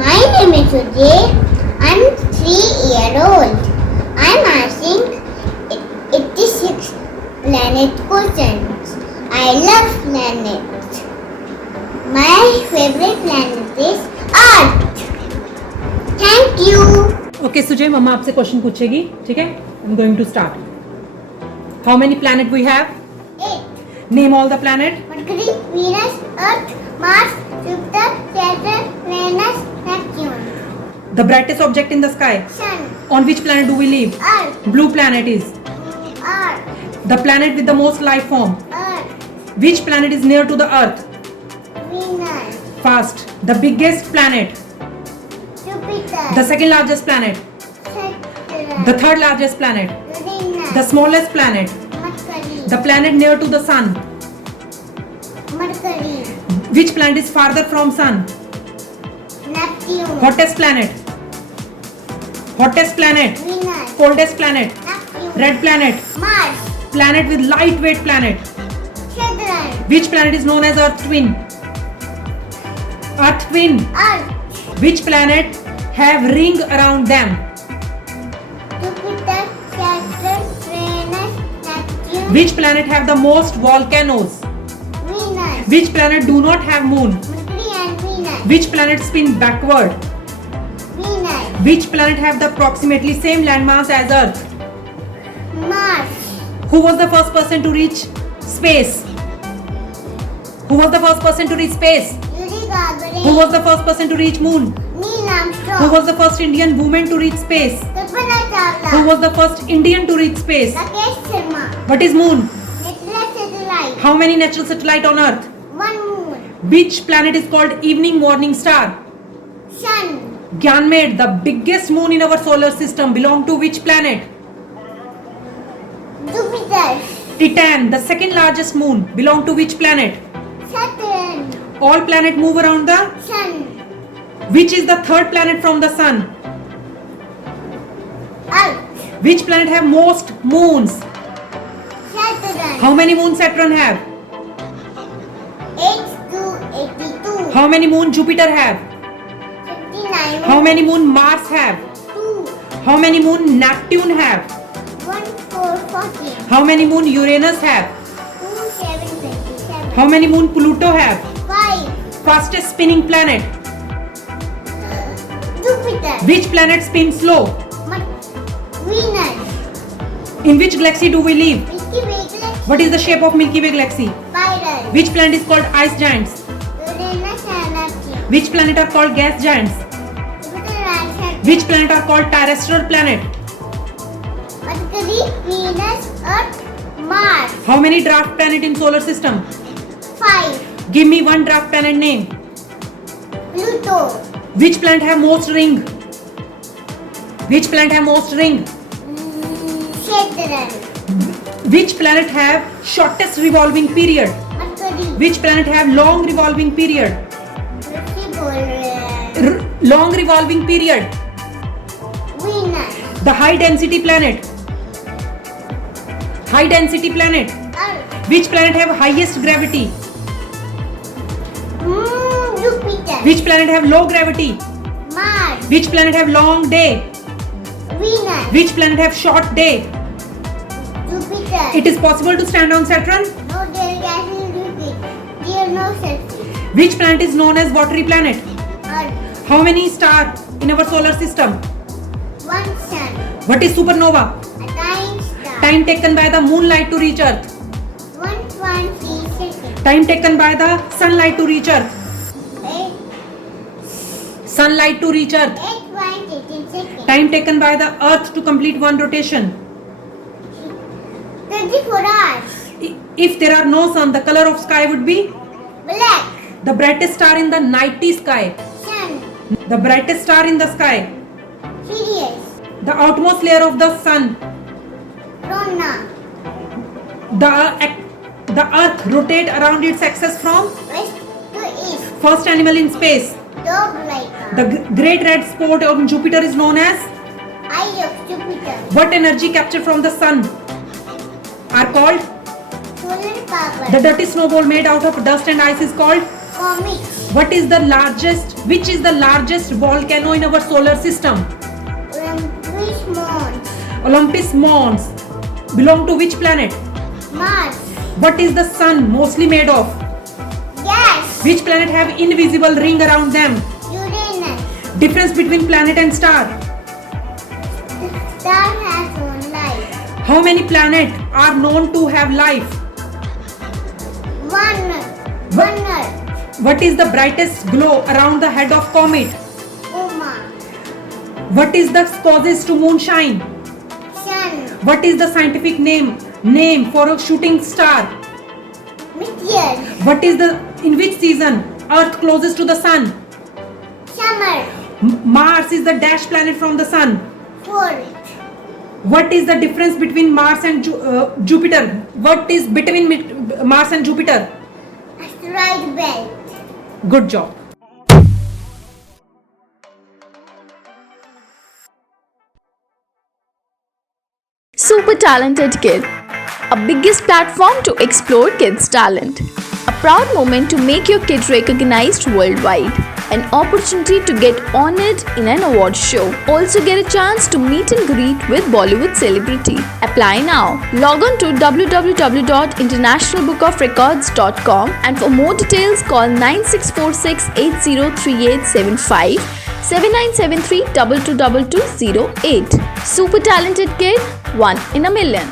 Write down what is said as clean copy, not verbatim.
My name is Vijay. I'm 3 years old. I'm asking 86 planet questions. I love planets. My favorite planet is Earth. Thank you. Okay Sujay, मम्मा आपसे question पूछेगी, ठीक है? I am going to start. How many planet we have? 8. Name all the planet. Mercury, Venus, Earth, Mars, Jupiter, Saturn, Venus, Neptune. The brightest object in the sky. Sun, On which planet do we live? Earth, Blue planet is. Earth, The planet with the most life form. Earth, Which planet is near to the Earth? Venus, Fast. The biggest planet. Jupiter, The second largest planet. Saturn, The third largest planet. Venus, The smallest planet. Mercury, The planet near to the sun. Mercury, Which planet is farther from sun? Neptune, Hottest planet. Hottest planet. Venus, Coldest planet. Neptune, Red planet. Mars, Planet with lightweight planet. Saturn, Which planet is known as Earth twin? Earth twin. Earth, Which planet have ring around them? Jupiter, Saturn, Venus, Neptune, Which planet have the most volcanoes? Venus, Which planet do not have moon? Mercury and Venus, Which planet spin backward? Venus, Which planet have the approximately same landmass as Earth? Mars, Who was the first person to reach space? Who was the first person to reach space? Yuri Gagarin, Who was the first person to reach moon? Neil Armstrong, Who was the first Indian woman to reach space? Kalpana Chawla, Who was the first Indian to reach space? Rakesh Sharma, What is moon? Natural satellite, How many natural satellites on Earth? one moon, Which planet is called evening morning star? sun, Ganymede, the biggest moon in our solar system, belong to which planet? Jupiter, Titan, the second largest moon, belong to which planet? Saturn, All planets move around the. sun, Which is the third planet from the sun? Earth, Which planet have most moons? Saturn, How many moons Saturn have? 8 to 82, How many moon Jupiter have? 59, How many moon Mars have? 2, How many moon Neptune have? 1, 4, 14, How many moon Uranus have? 2, 7, 27, How many moon Pluto have? 5, Fastest spinning planet. Jupiter, Which planet spins slow? Venus, In which galaxy do we live? Milky Way galaxy, What is the shape of Milky Way galaxy? spiral, Which planet is called ice giants? Uranus and Neptune, Which planet are called gas giants? Jupiter and Saturn, Which planet are called terrestrial planet? Mercury, Venus, Earth, Mars, How many dwarf planet in solar system? 5, Give me one dwarf planet name. Pluto, Which planet have most ring? Which planet have most ring? Saturn, Which planet have shortest revolving period? Mercury, Which planet have long revolving period? Mercury, Long revolving period. Venus, The high density planet. High density planet. Earth, Which planet have highest gravity? Jupiter, Which planet have low gravity? Mars, Which planet have long day? Venus, Which planet have short day? Jupiter, It is possible to stand on Saturn. no there gas is liquid, there no surface, Which planet is known as watery planet? Earth, How many stars in our solar system? one sun, What is supernova? a dying star, Time taken by the moonlight to reach Earth. 1.3 seconds, Time taken by the sunlight to reach Earth. 8, Sunlight to reach Earth. 8.18 seconds, Time taken by the Earth to complete one rotation. 24 hours, If there are no sun, the color of sky would be black, the brightest star in the nighty sky. sun, The brightest star in the sky. Sirius, The outermost layer of the sun. Corona, The Earth rotate around its axis from west to east, first animal in space. dog like The great red spot on Jupiter is known as. eye of Jupiter, What energy captured from the sun are called? solar power, The dirty snowball made out of dust and ice is called. comics, Which is the largest volcano in our solar system? Which Mons? Olympus Mons. Belong to which planet? Mars. What is the sun mostly made of? Gas. Which planet have invisible ring around them? Uranus. Difference between planet and star? Star has one light. How many planets are known to have life? One Earth. What is the brightest glow around the head of comet? Uma. What is the closest to moonshine? Sun. What is the scientific name for a shooting star? Meteor. What is in which season Earth closest to the sun? Summer. Mars is the dash planet from the sun. Fourth. What is the difference between Mars and Jupiter? What is between Mars and Jupiter? Asteroid belt. Good job. Super Talented Kid, a biggest platform to explore kids' talent. A proud moment to make your kid recognized worldwide. An opportunity to get honored in an award show. Also get a chance to meet and greet with Bollywood celebrity. Apply now. Log on to www.internationalbookofrecords.com and for more details call 9646803875 7973 222208. Super Talented Kid, one in a million.